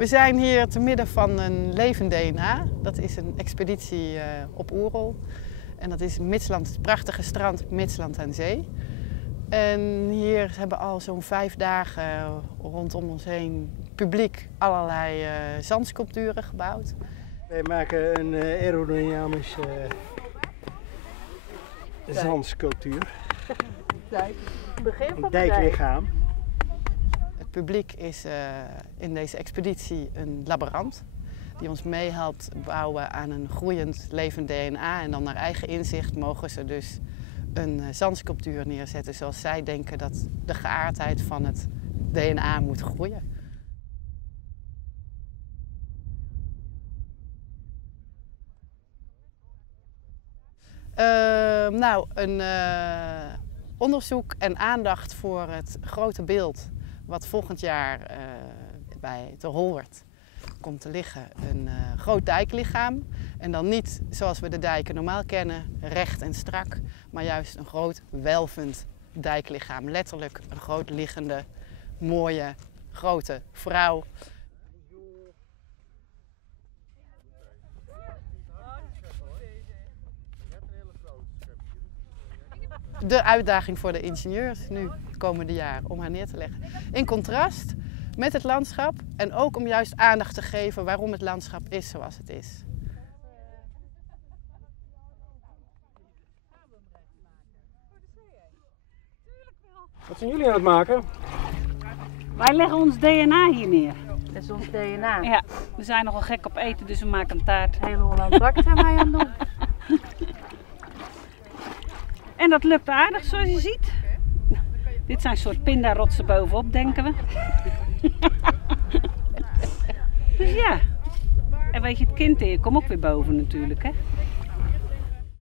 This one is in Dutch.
We zijn hier te midden van een levend DNA. Dat is een expeditie op Oerol. En dat is Mitsland, het prachtige strand Mitsland aan Zee. En hier hebben al zo'n 5 dagen rondom ons heen publiek allerlei zandsculpturen gebouwd. Wij maken een aerodynamische zandsculptuur. Een dijklichaam. Het publiek is in deze expeditie een laborant die ons meehelpt bouwen aan een groeiend levend DNA. En dan naar eigen inzicht mogen ze dus een zandsculptuur neerzetten zoals zij denken dat de geaardheid van het DNA moet groeien. Een onderzoek en aandacht voor het grote beeld wat volgend jaar bij de Holwert komt te liggen. Een groot dijklichaam en dan niet zoals we de dijken normaal kennen, recht en strak, maar juist een groot welvend dijklichaam. Letterlijk een groot liggende, mooie, grote vrouw. De uitdaging voor de ingenieurs nu het komende jaar om haar neer te leggen. In contrast met het landschap en ook om juist aandacht te geven waarom het landschap is zoals het is. Wat zijn jullie aan het maken? Wij leggen ons DNA hier neer. Dat is ons DNA. Ja, we zijn nogal gek op eten, dus we maken een taart. Heel Holland bakt zijn wij aan het doen. En dat lukt aardig, zoals je ziet. Dit zijn soort pindarotsen bovenop, denken we. Dus ja. En weet je, het kind in je komt ook weer boven natuurlijk, hè.